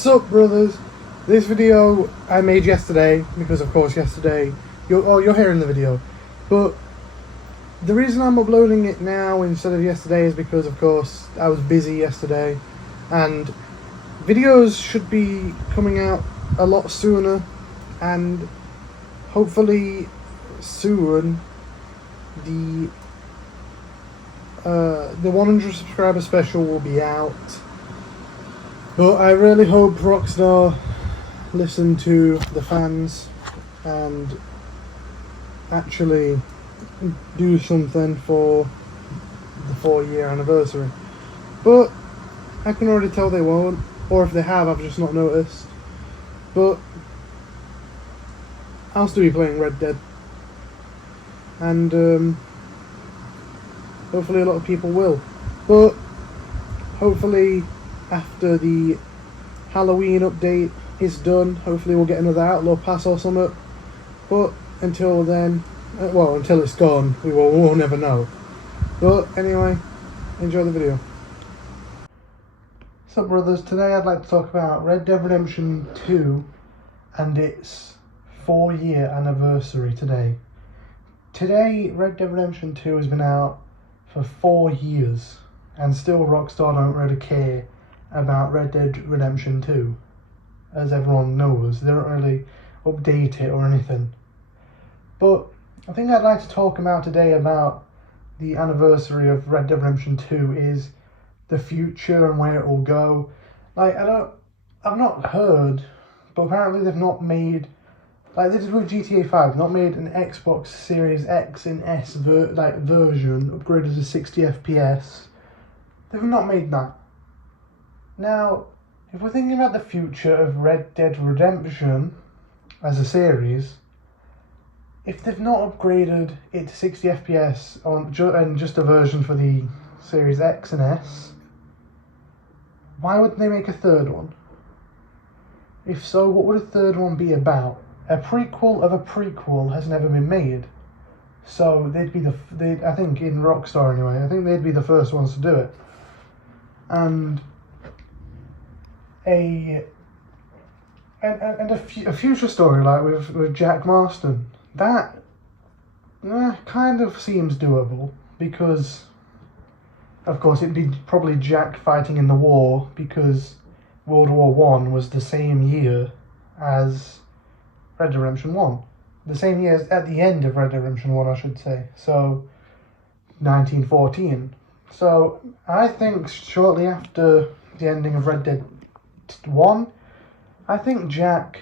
Sup brothers, this video I made yesterday because of course yesterday you're hearing the video, but the reason I'm uploading it now instead of yesterday is because of course I was busy yesterday, and videos should be coming out a lot sooner, and hopefully soon the 100 subscriber special will be out. But I really hope Rockstar listen to the fans and actually do something for the 4-year anniversary. But I can already tell they won't, or if they have, I've just not noticed. But I'll still be playing Red Dead, and hopefully a lot of people will. But hopefully after the Halloween update is done, hopefully we'll get another Outlaw Pass or something. But until then, well, until it's gone, we'll never know. But anyway, enjoy the video. So brothers, today I'd like to talk about Red Dead Redemption 2 and its 4-year anniversary today. Today, Red Dead Redemption 2 has been out for 4 years, and still Rockstar don't really care about Red Dead Redemption 2. As everyone knows, they don't really update it or anything. But I think I'd like to talk about today about the anniversary of Red Dead Redemption 2 is the future and where it will go. Like, I've not heard, but apparently they've not made, like they did with GTA 5, not made an Xbox Series X and S version upgraded to 60 FPS. They've not made that. Now, if we're thinking about the future of Red Dead Redemption as a series, if they've not upgraded it to 60 FPS and just a version for the Series X and S, why wouldn't they make a third one? If so, what would a third one be about? A prequel of a prequel has never been made. So they'd be I think in Rockstar anyway, I think they'd be the first ones to do it. And a future story like with Jack Marston, that kind of seems doable, because of course it'd be probably Jack fighting in the war, because World War One was the same year as Red Dead Redemption 1. The same year as at the end of Red Dead Redemption 1, I should say. So 1914. So I think shortly after the ending of Red Dead 1, I think Jack,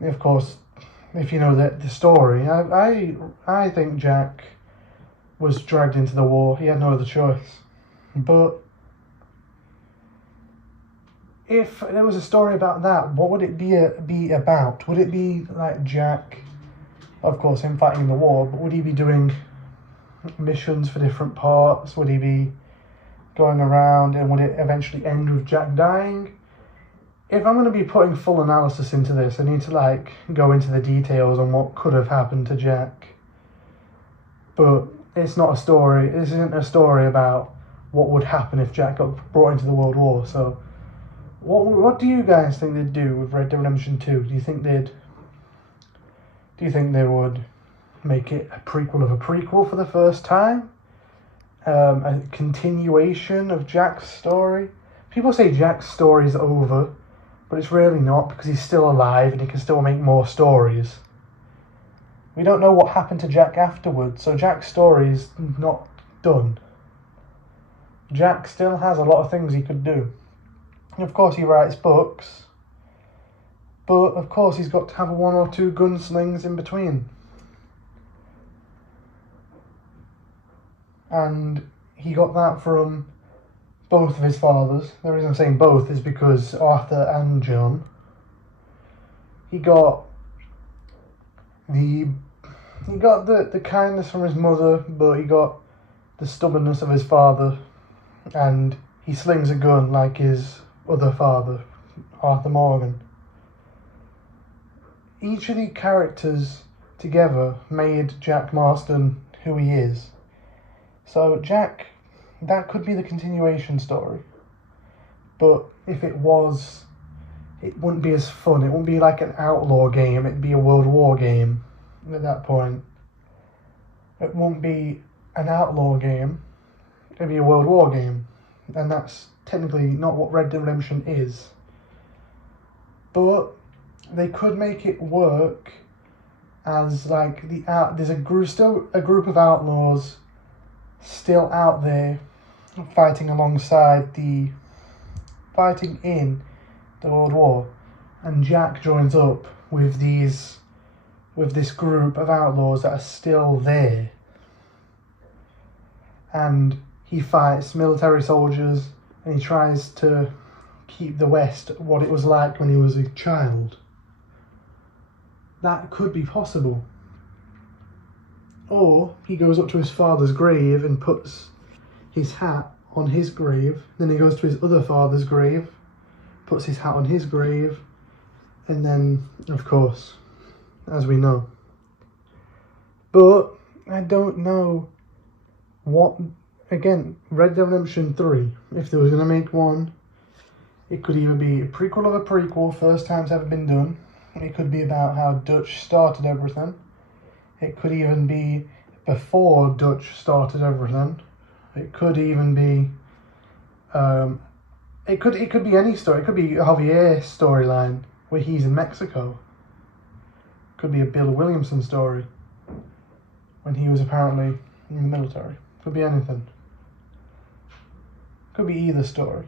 of course, if you know the story, I think Jack was dragged into the war. He had no other choice. But if there was a story about that, what would it be about? Would it be like Jack, of course, him fighting in the war, but would he be doing missions for different parts? Would he be going around, and would it eventually end with Jack dying? If I'm going to be putting full analysis into this, I need to go into the details on what could have happened to Jack. But it's not a story. This isn't a story about what would happen if Jack got brought into the World War. So what do you guys think they'd do with Red Dead Redemption 2? Do you think they would make it a prequel of a prequel for the first time? A continuation of Jack's story? People say Jack's story is over, but it's really not, because he's still alive and he can still make more stories. We don't know what happened to Jack afterwards, so Jack's story is not done. Jack still has a lot of things he could do. And of course he writes books, but of course he's got to have 1 or 2 gunslings in between. And he got that from both of his fathers. The reason I'm saying both is because Arthur and John. He got the kindness from his mother, but he got the stubbornness of his father, and he slings a gun like his other father, Arthur Morgan. Each of the characters together made Jack Marston who he is. So Jack, that could be the continuation story. but if it was, it wouldn't be as fun. It wouldn't be like an outlaw game, it'd be a World War game at that point. It won't be an outlaw game, it'd be a World War game. And that's technically not what Red Dead Redemption is. But they could make it work as like there's still a group of outlaws still out there fighting in the World War, and Jack joins up with this group of outlaws that are still there, and he fights military soldiers and he tries to keep the West what it was like when he was a child. That could be possible. Or he goes up to his father's grave and puts his hat on his grave. Then he goes to his other father's grave, puts his hat on his grave, and then, of course, as we know. But I don't know what, again, Red Dead Redemption 3, if they was going to make one, it could either be a prequel of a prequel, first time it's ever been done. It could be about how Dutch started everything. It could even be before Dutch started everything. It could even be, it could be any story. It could be Javier's storyline where he's in Mexico. It could be a Bill Williamson story when he was apparently in the military. Could be anything. Could be either story.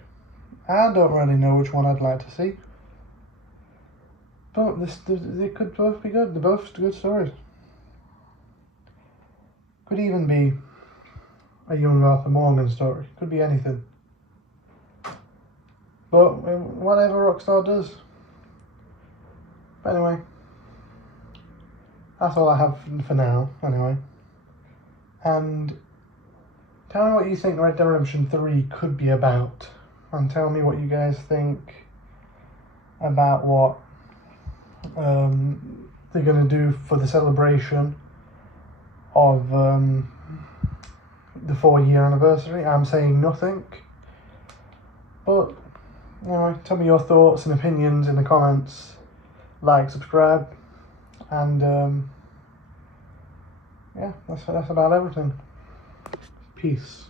I don't really know which one I'd like to see. But they could both be good. They're both good stories. Could even be a young Arthur Morgan story. Could be anything. But whatever Rockstar does. But anyway, that's all I have for now, anyway. And tell me what you think Red Dead Redemption 3 could be about. And tell me what you guys think about what they're going to do for the celebration of the 4-year anniversary. I'm saying nothing. But, anyway, tell me your thoughts and opinions in the comments. Like, subscribe. And, yeah, that's about everything. Peace.